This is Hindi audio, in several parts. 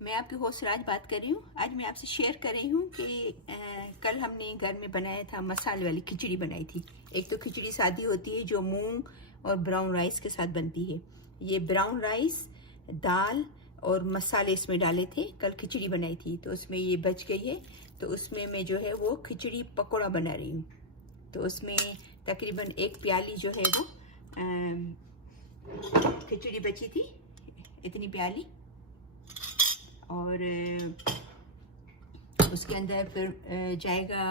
मैं आपकी होस्ट राज बात कर रही हूँ। आज मैं आपसे शेयर कर रही हूँ कि कल हमने घर में बनाया था, मसाले वाली खिचड़ी बनाई थी। एक तो खिचड़ी सादी होती है जो मूंग और ब्राउन राइस के साथ बनती है। ये ब्राउन राइस, दाल और मसाले इसमें डाले थे। कल खिचड़ी बनाई थी तो उसमें ये बच गई है, तो उसमें मैं जो है वो खिचड़ी पकौड़ा बना रही हूँ। तो उसमें तकरीबन 1 प्याली जो है वो खिचड़ी बची थी, इतनी प्याली। और उसके अंदर फिर जाएगा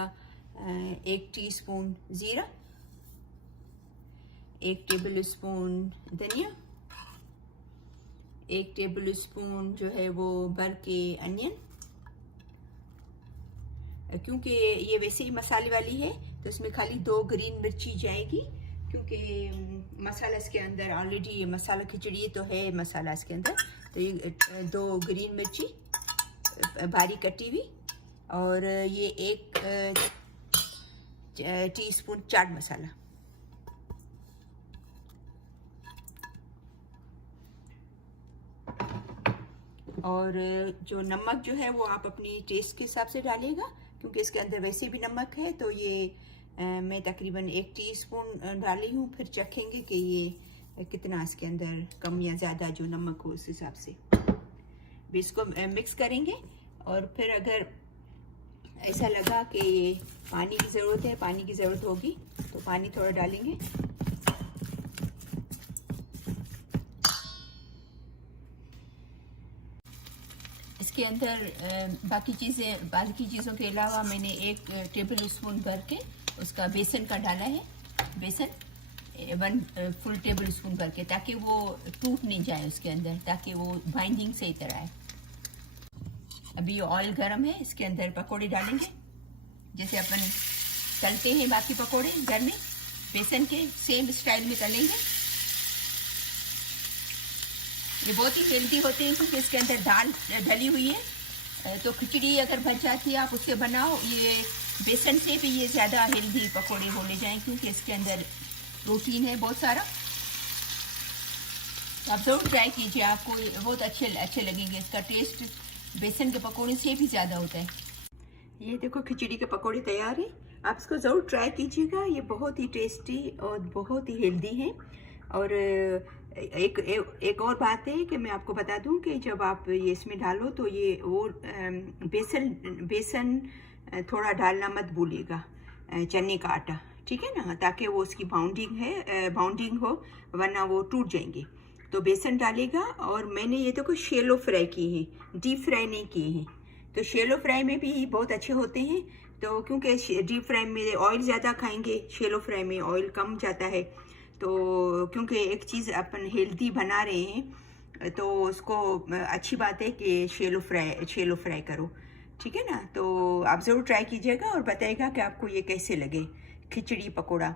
1 टीस्पून ज़ीरा, 1 टेबल स्पून धनिया, 1 टेबल स्पून जो है वो भर के अनियन। क्योंकि ये वैसे ही मसाले वाली है तो इसमें खाली 2 ग्रीन मिर्ची जाएगी, क्योंकि मसाला इसके अंदर ऑलरेडी, ये मसाला खिचड़ी तो है मसाला इसके अंदर। तो ये 2 ग्रीन मिर्ची बारीक कटी हुई, और ये 1 टीस्पून चाट मसाला। और जो नमक जो है वो आप अपनी टेस्ट के हिसाब से डालिएगा, क्योंकि इसके अंदर वैसे भी नमक है। तो ये मैं तकरीबन 1 टीस्पून डाली हूँ, फिर चखेंगे कि ये कितना इसके अंदर कम या ज़्यादा जो नमक हो उस हिसाब से। भी इसको मिक्स करेंगे, और फिर अगर ऐसा लगा कि ये पानी की ज़रूरत है, पानी की ज़रूरत होगी तो पानी थोड़ा डालेंगे। इसके अंदर बाकी चीज़ों के अलावा मैंने 1 टेबल स्पून भर के उसका बेसन का डाला है। बेसन 1 फुल टेबल स्पून भर के, ताकि वो टूट नहीं जाए उसके अंदर, ताकि वो बाइंडिंग सही तरह है। अभी ऑयल गरम है, इसके अंदर पकोड़े डालेंगे जैसे अपन तलते हैं बाकी पकोड़े घर में, बेसन के सेम स्टाइल में तलेंगे। ये बहुत ही हेल्दी होते हैं क्योंकि इसके अंदर दाल डली हुई है। तो खिचड़ी अगर बच जाती है आप उससे बनाओ, ये बेसन से भी ये ज़्यादा हेल्दी पकोड़े बोले जाएं, क्योंकि इसके अंदर प्रोटीन है बहुत सारा। तो आप ज़रूर ट्राई कीजिए, आपको बहुत अच्छे लगेंगे। इसका टेस्ट बेसन के पकोड़े से भी ज़्यादा होता है। ये देखो खिचड़ी के पकोड़े तैयार हैं, आप इसको ज़रूर ट्राई कीजिएगा। ये बहुत ही टेस्टी और बहुत ही हेल्दी हैं। और एक और बात है कि मैं आपको बता दूं कि जब आप ये इसमें डालो तो ये वो बेसन थोड़ा डालना मत भूलिएगा, चने का आटा, ठीक है ना, ताकि वो उसकी बाउंडिंग हो, वरना वो टूट जाएंगे। तो बेसन डालेगा। और मैंने ये तो कुछ शैलो फ्राई किए हैं, डीप फ्राई नहीं किए हैं। तो शैलो फ्राई में भी बहुत अच्छे होते हैं। तो क्योंकि डीप फ्राई में ऑयल ज़्यादा खाएंगे, शैलो फ्राई में ऑयल कम जाता है। तो क्योंकि एक चीज़ अपन हेल्दी बना रहे हैं तो उसको अच्छी बात है कि शैलो फ्राई करो, ठीक है ना। तो आप ज़रूर ट्राई कीजिएगा और बताइएगा कि आपको ये कैसे लगे खिचड़ी पकोड़ा।